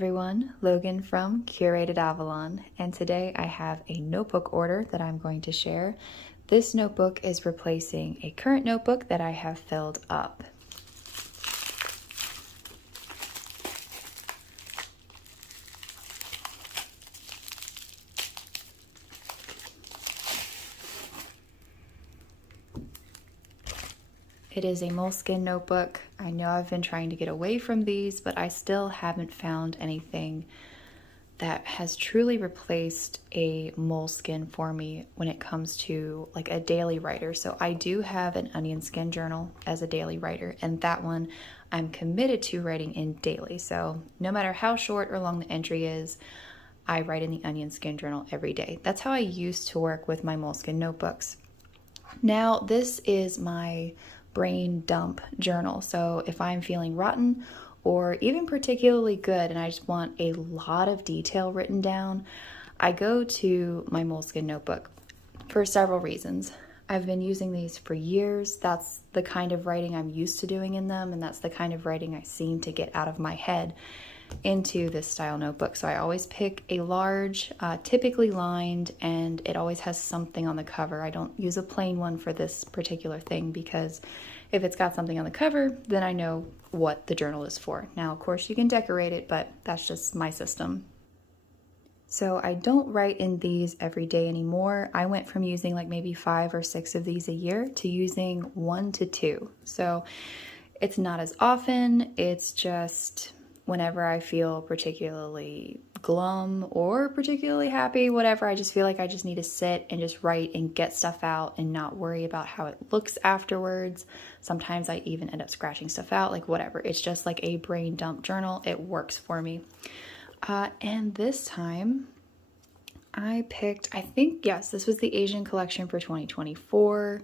everyone, Logan from Curated Avalon, and today I have a notebook order that I'm going to share. This notebook is replacing a current notebook that I have filled up. It is a Moleskine notebook. I know I've been trying to get away from these, but I still haven't found anything that has truly replaced a Moleskine for me when it comes to like a daily writer. So I do have an onion skin journal as a daily writer, and that one I'm committed to writing in daily. So no matter how short or long the entry is, I write in the onion skin journal every day. That's how I used to work with my Moleskine notebooks. Now this is my brain dump journal. So if I'm feeling rotten or even particularly good and I just want a lot of detail written down, I go to my Moleskine notebook for several reasons. I've been using these for years. That's the kind of writing I'm used to doing in them, and that's the kind of writing I seem to get out of my head into this style notebook. So I always pick a large, typically lined, and it always has something on the cover. I don't use a plain one for this particular thing because if it's got something on the cover, then I know what the journal is for. Now, of course, you can decorate it, but that's just my system. So I don't write in these every day anymore. I went from using like maybe 5 or 6 of these a year to using 1 to 2. So it's not as often, it's just whenever I feel particularly glum or particularly happy, whatever, I just feel like I just need to sit and just write and get stuff out and not worry about how it looks afterwards. Sometimes I even end up scratching stuff out, like whatever. It's just like a brain dump journal. It works for me. And this time I picked, I think, yes, this was the Asian collection for 2024.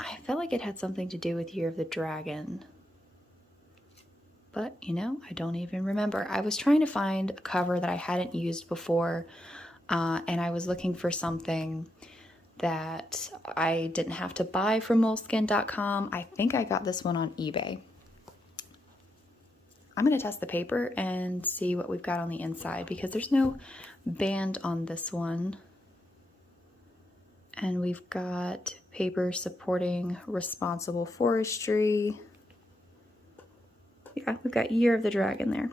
I felt like it had something to do with Year of the Dragon. But, you know, I don't even remember. I was trying to find a cover that I hadn't used before, and I was looking for something that I didn't have to buy from Moleskine.com. I think I got this one on eBay. I'm going to test the paper and see what we've got on the inside because there's no band on this one. And we've got paper supporting responsible forestry. Yeah, we've got Year of the Dragon there.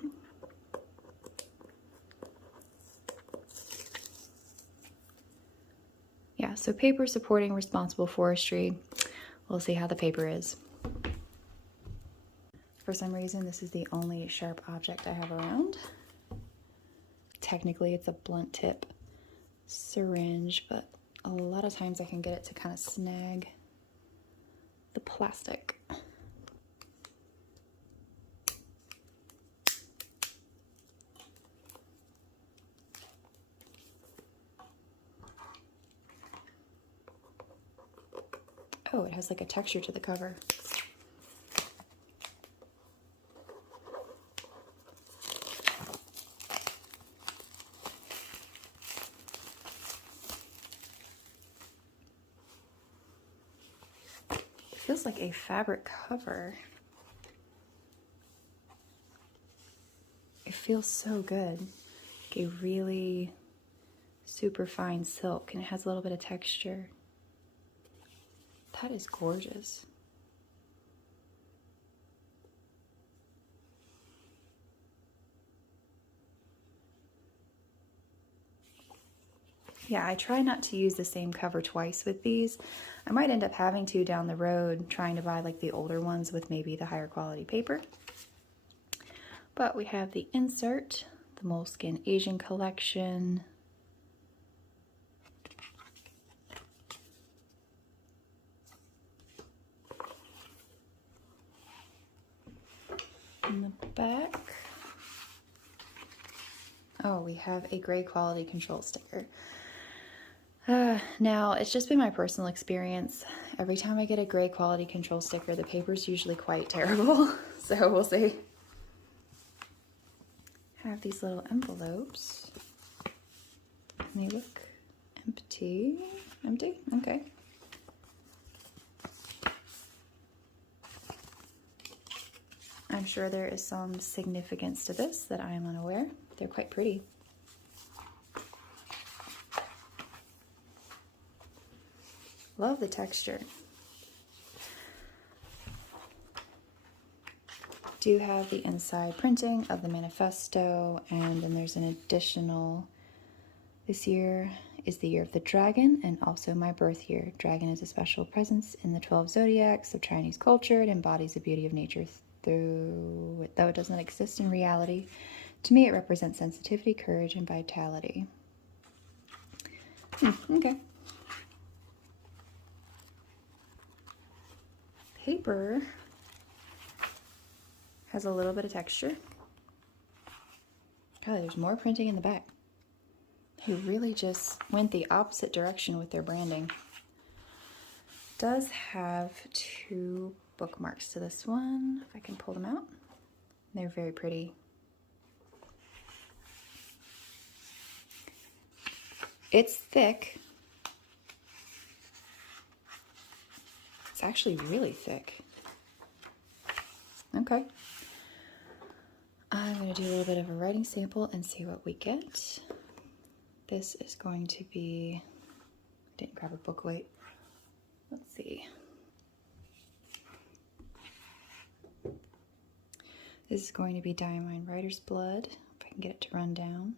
Yeah, so paper supporting responsible forestry. We'll see how the paper is. For some reason, this is the only sharp object I have around. Technically, it's a blunt tip syringe, but a lot of times I can get it to kind of snag the plastic. Oh, it has like a texture to the cover. It feels like a fabric cover. It feels so good. Like a really super fine silk, and it has a little bit of texture. That is gorgeous. Yeah, I try not to use the same cover twice with these. I might end up having to down the road, trying to buy like the older ones with maybe the higher quality paper. But we have the insert, the Moleskine Asian collection. In the back, oh, we have a gray quality control sticker. Now, it's just been my personal experience. Every time I get a gray quality control sticker, the paper's usually quite terrible. So we'll see. Have these little envelopes. They look empty. Empty? Okay. I I'm sure there is some significance to this that I am unaware. They're quite pretty. Love the texture. Do have the inside printing of the manifesto, and then there's an additional, this year is the year of the dragon and also my birth year. Dragon is a special presence in the 12 zodiacs of Chinese culture. It embodies the beauty of nature though it does not exist in reality. To me, it represents sensitivity, courage, and vitality. Okay. Paper has a little bit of texture. God, there's more printing in the back. Who really just went the opposite direction with their branding. Does have 2 bookmarks to this one, if I can pull them out. They're very pretty. It's thick. It's actually really thick. Okay. I'm going to do a little bit of a writing sample and see what we get. This is going to be, I didn't grab a book weight. Let's see. This is going to be Diamond Writer's Blood, if I can get it to run down.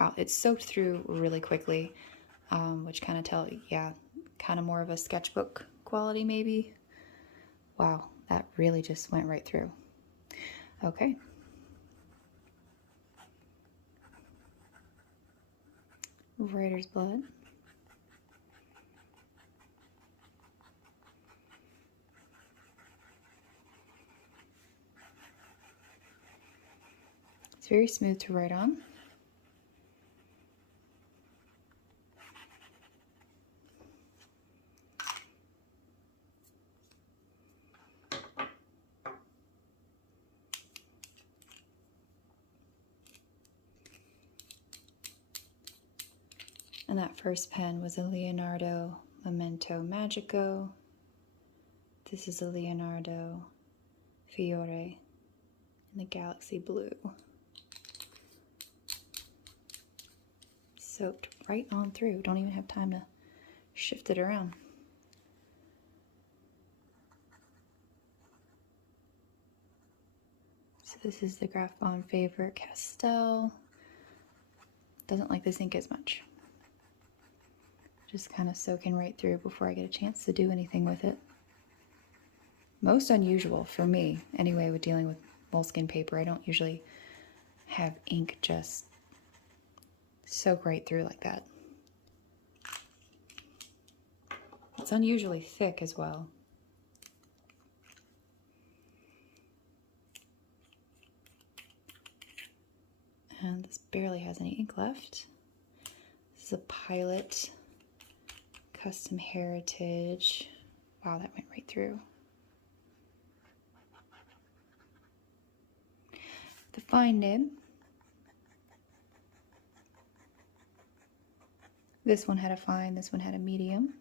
Wow, it's soaked through really quickly, which kind of kind of more of a sketchbook quality maybe. Wow, that really just went right through. Okay. Writer's Blood. It's very smooth to write on. And that first pen was a Leonardo Memento Magico. This is a Leonardo Fiore in the Galaxy Blue. Soaked right on through. Don't even have time to shift it around. So this is the Graph Bond Favorite Castel. Doesn't like this ink as much. Just kind of soaking right through before I get a chance to do anything with it. Most unusual for me, anyway, with dealing with Moleskine paper. I don't usually have ink just soak right through like that. It's unusually thick as well. And this barely has any ink left. This is a Pilot Custom Heritage. Wow, that went right through. The fine nib. This one had a fine, this one had a medium.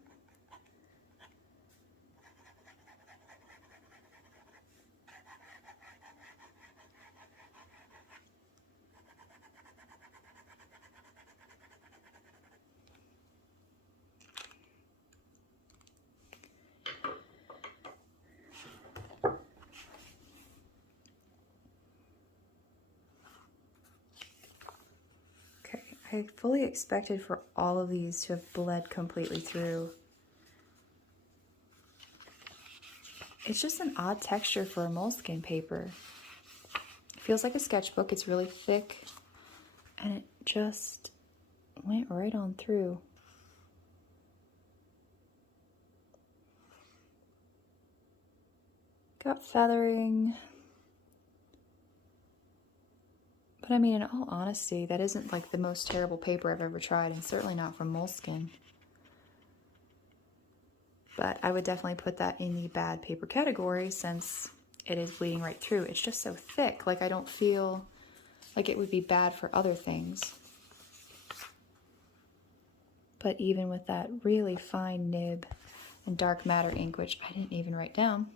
I fully expected for all of these to have bled completely through. It's just an odd texture for a Moleskine paper. It feels like a sketchbook. It's really thick, and it just went right on through. Got feathering. But I mean, in all honesty, that isn't like the most terrible paper I've ever tried, and certainly not from Moleskine. But I would definitely put that in the bad paper category since it is bleeding right through. It's just so thick. Like, I don't feel like it would be bad for other things. But even with that really fine nib, and dark matter ink, which I didn't even write down.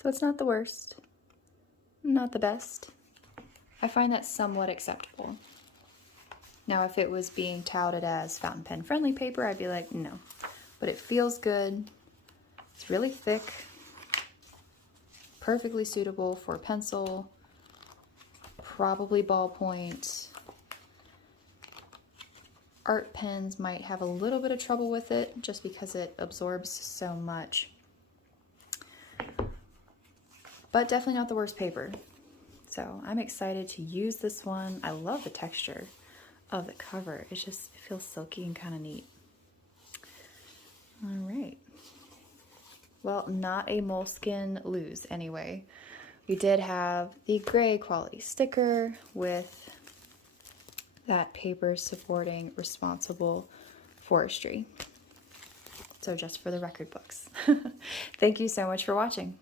So it's not the worst, not the best. I find that somewhat acceptable. Now, if it was being touted as fountain pen friendly paper, I'd be like, no. But it feels good. It's really thick, perfectly suitable for pencil, probably ballpoint. Art pens might have a little bit of trouble with it just because it absorbs so much. But definitely not the worst paper. So I'm excited to use this one. I love the texture of the cover. It feels silky and kind of neat. All right. Well, not a Moleskine lose anyway. We did have the gray quality sticker with that paper supporting responsible forestry. So just for the record books. Thank you so much for watching.